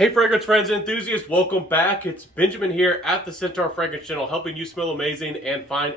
Hey fragrance friends and enthusiasts, welcome back. It's Benjamin here at the Centaur Fragrance Channel, helping you smell amazing and find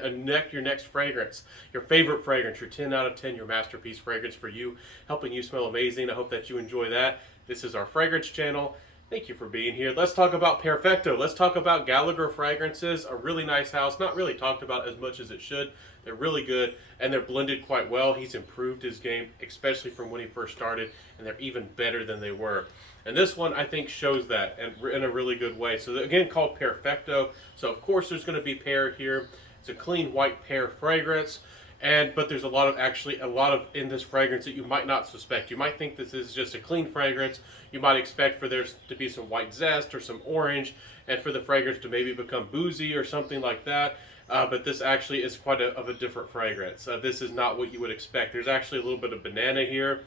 your next fragrance, your favorite fragrance, your 10 out of 10, your masterpiece fragrance for you, helping you smell amazing. I hope that you enjoy that. This is our fragrance channel. Thank you for being here. Let's talk about Pearfecto. Let's talk about Gallagher Fragrances, a really nice house, not really talked about as much as it should. They're really good, and they're blended quite well. He's improved his game, especially from when he first started, and they're even better than they were. And this one, I think, shows that in a really good way. So again, called Pearfecto. So of course there's going to be pear here. It's a clean white pear fragrance. But there's a lot of in this fragrance that you might not suspect. You might think this is just a clean fragrance. You might expect for there to be some white zest or some orange, and for the fragrance to maybe become boozy or something like that. But this actually is quite of a different fragrance. This is not what you would expect. There's actually a little bit of banana here.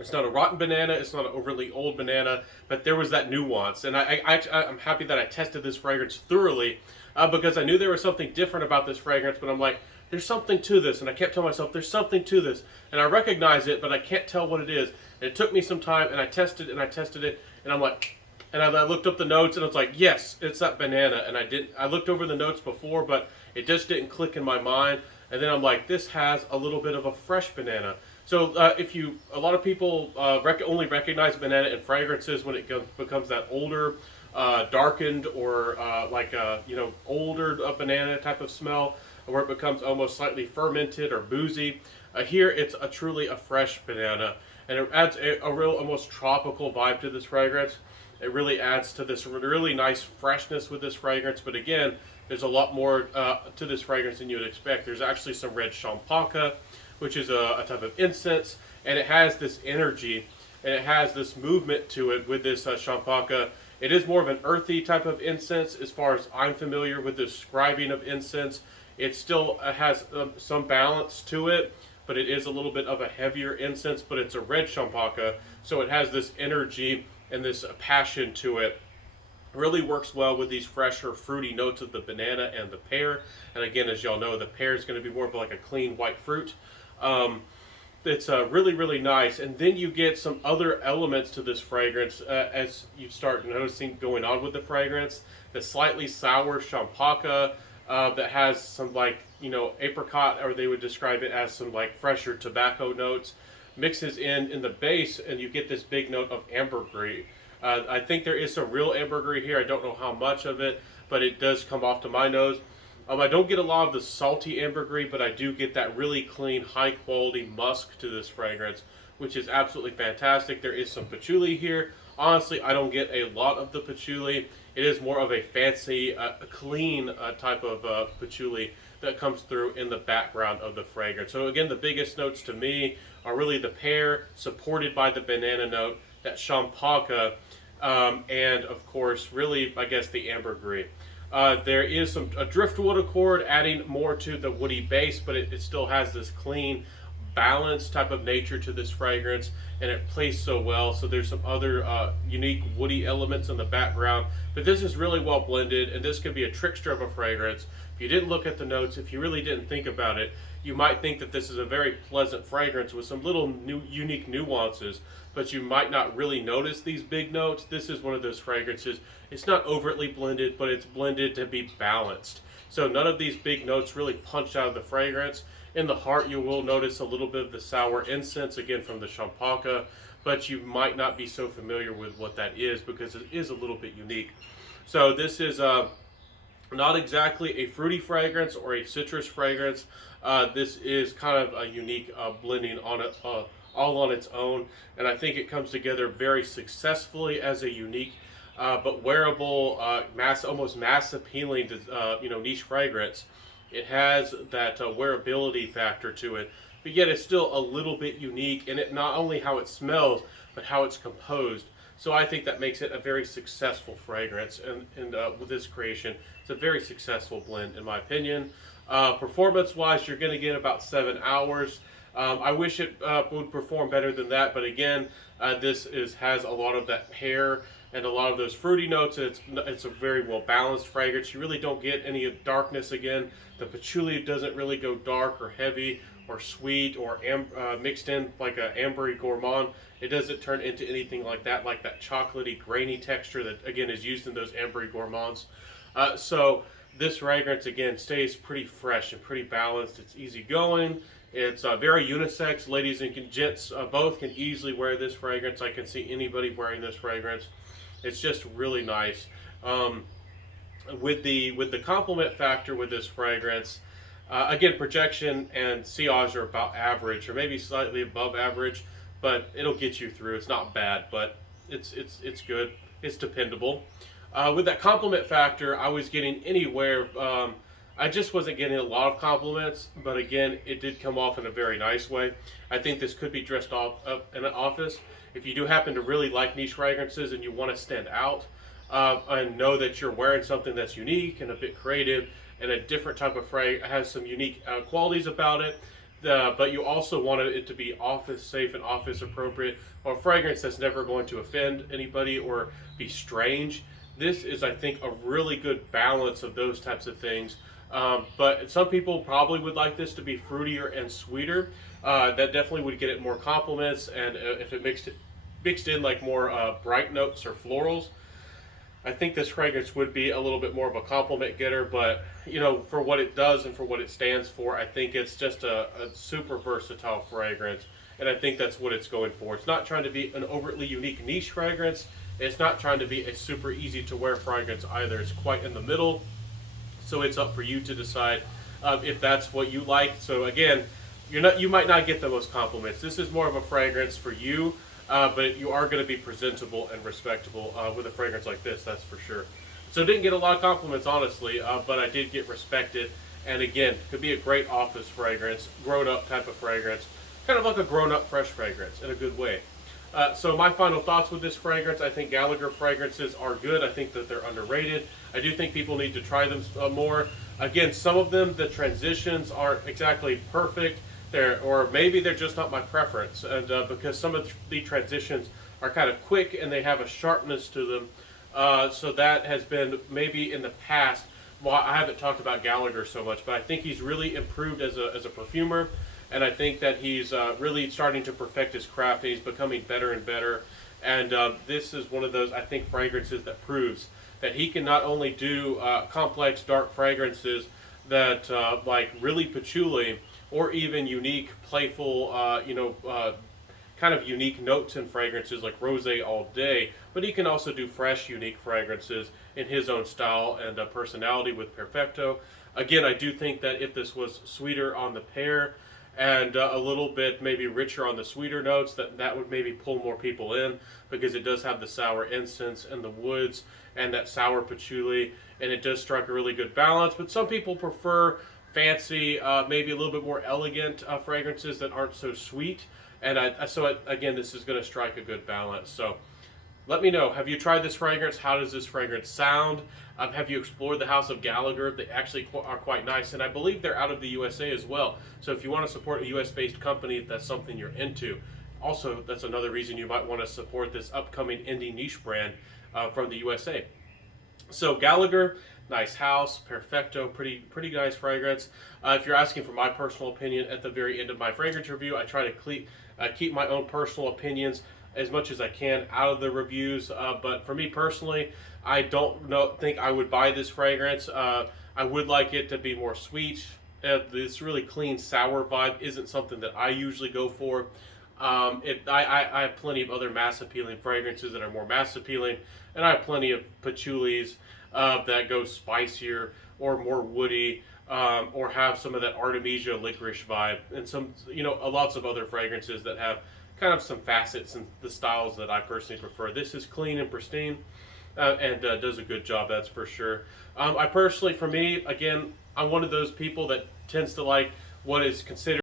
It's not a rotten banana, it's not an overly old banana, but there was that nuance. And I'm happy that I tested this fragrance thoroughly because I knew there was something different about this fragrance, but I'm like, there's something to this. And I kept telling myself, there's something to this. And I recognize it, but I can't tell what it is. And it took me some time, and I tested it, and I'm like, and I looked up the notes, and it's like, yes, it's that banana. And I looked over the notes before, but it just didn't click in my mind. And then I'm like, this has a little bit of a fresh banana. So a lot of people only recognize banana in fragrances when it becomes that older, darkened, or older banana type of smell, where it becomes almost slightly fermented or boozy. Here it's truly a fresh banana, and it adds a real almost tropical vibe to this fragrance. It really adds to this really nice freshness with this fragrance, but again, there's a lot more to this fragrance than you would expect. There's actually some red champaca, which is a type of incense, and it has this energy, and it has this movement to it with this champaca. It is more of an earthy type of incense as far as I'm familiar with the describing of incense. It still has some balance to it, but it is a little bit of a heavier incense, but it's a red champaca, so it has this energy and this passion to it. Really works well with these fresher fruity notes of the banana and the pear. And again, as y'all know, the pear is going to be more of like a clean white fruit. It's really, really nice. And then you get some other elements to this fragrance as you start noticing going on with the fragrance. The slightly sour champaca that has some apricot, or they would describe it as some like fresher tobacco notes, mixes in the base, and you get this big note of ambergris. I think there is some real ambergris here. I don't know how much of it, but it does come off to my nose. I don't get a lot of the salty ambergris, but I do get that really clean, high-quality musk to this fragrance, which is absolutely fantastic. There is some patchouli here. Honestly, I don't get a lot of the patchouli. It is more of a fancy, clean type of patchouli that comes through in the background of the fragrance. So again, the biggest notes to me are really the pear, supported by the banana note, that champaca, and of course, really, I guess, the ambergris. There is a driftwood accord, adding more to the woody base, but it still has this clean, balanced type of nature to this fragrance, and it plays so well. So there's some other unique woody elements in the background, but this is really well blended, and this could be a trickster of a fragrance. If you didn't look at the notes, if you really didn't think about it, you might think that this is a very pleasant fragrance with some little unique nuances, but you might not really notice these big notes. This is one of those fragrances. It's not overtly blended, but it's blended to be balanced. So none of these big notes really punch out of the fragrance. In the heart, you will notice a little bit of the sour incense, again from the champaca, but you might not be so familiar with what that is because it is a little bit unique. So this is not exactly a fruity fragrance or a citrus fragrance. This is kind of a unique blending on it, all on its own, and I think it comes together very successfully as a unique but wearable, almost mass appealing, niche fragrance. It has that wearability factor to it, but yet it's still a little bit unique in it, not only how it smells, but how it's composed. So I think that makes it a very successful fragrance, and with this creation, it's a very successful blend in my opinion. Performance-wise, you're going to get about 7 hours. I wish it would perform better than that, but again, this has a lot of that pear and a lot of those fruity notes. It's a very well balanced fragrance. You really don't get any darkness again. The patchouli doesn't really go dark or heavy or sweet or mixed in like a ambery gourmand. It doesn't turn into anything like that chocolatey, grainy texture that again is used in those ambery gourmands. So this fragrance again stays pretty fresh and pretty balanced. It's easygoing. It's very unisex. Ladies and gents both can easily wear this fragrance. I can see anybody wearing this fragrance. It's just really nice. With the compliment factor with this fragrance, again, projection and sillage are about average, or maybe slightly above average, but it'll get you through. It's not bad, but it's good. It's dependable. With that compliment factor, I was getting anywhere. I just wasn't getting a lot of compliments, but again, it did come off in a very nice way. I think this could be dressed up in an office. If you do happen to really like niche fragrances and you want to stand out and know that you're wearing something that's unique and a bit creative and a different type of fragrance, has some unique qualities about it, but you also want it to be office safe and office appropriate, or a fragrance that's never going to offend anybody or be strange. This is, I think, a really good balance of those types of things. But some people probably would like this to be fruitier and sweeter. That definitely would get it more compliments, and if it mixed in like more bright notes or florals, I think this fragrance would be a little bit more of a compliment getter. But you know, for what it does and for what it stands for, I think it's just a super versatile fragrance, and I think that's what it's going for. It's not trying to be an overtly unique niche fragrance. It's not trying to be a super easy to wear fragrance either. It's quite in the middle. So it's up for you to decide if that's what you like. So again, you might not get the most compliments. This is more of a fragrance for you, but you are going to be presentable and respectable with a fragrance like this, that's for sure. So didn't get a lot of compliments, honestly, but I did get respected. And again, could be a great office fragrance, grown-up type of fragrance, kind of like a grown-up fresh fragrance in a good way. So my final thoughts with this fragrance: I think Gallagher fragrances are good. I think that they're underrated. I do think people need to try them more. Again, some of them, the transitions aren't exactly perfect. Or maybe they're just not my preference. And because some of the transitions are kind of quick and they have a sharpness to them. So that has been maybe in the past. Well, I haven't talked about Gallagher so much, but I think he's really improved as a perfumer. And I think that he's really starting to perfect his craft, and he's becoming better and better. And this is one of those, I think, fragrances that proves that he can not only do complex, dark fragrances that like really patchouli, or even unique, playful, kind of unique notes and fragrances like rosé all day, but he can also do fresh, unique fragrances in his own style and personality with Pearfecto. Again, I do think that if this was sweeter on the pear, and a little bit maybe richer on the sweeter notes, that would maybe pull more people in, because it does have the sour incense and the woods and that sour patchouli, and it does strike a really good balance. But some people prefer fancy, maybe a little bit more elegant fragrances that aren't so sweet, and again, this is going to strike a good balance. So let me know, have you tried this fragrance? How does this fragrance sound? Have you explored the house of Gallagher? They actually are quite nice, and I believe they're out of the USA as well. So if you want to support a US-based company, if that's something you're into. Also, that's another reason you might want to support this upcoming indie niche brand from the USA. So Gallagher, nice house. Pearfecto, pretty nice fragrance. If you're asking for my personal opinion, at the very end of my fragrance review, I try to keep my own personal opinions as much as I can out of the reviews. But for me personally, I don't think I would buy this fragrance. I would like it to be more sweet. This really clean, sour vibe isn't something that I usually go for. I have plenty of other mass appealing fragrances that are more mass appealing, and I have plenty of patchoulis that go spicier or more woody, or have some of that Artemisia licorice vibe, and some, lots of other fragrances that have kind of some facets and the styles that I personally prefer. This is clean and pristine, and does a good job, that's for sure. I personally, for me, again, I'm one of those people that tends to like what is considered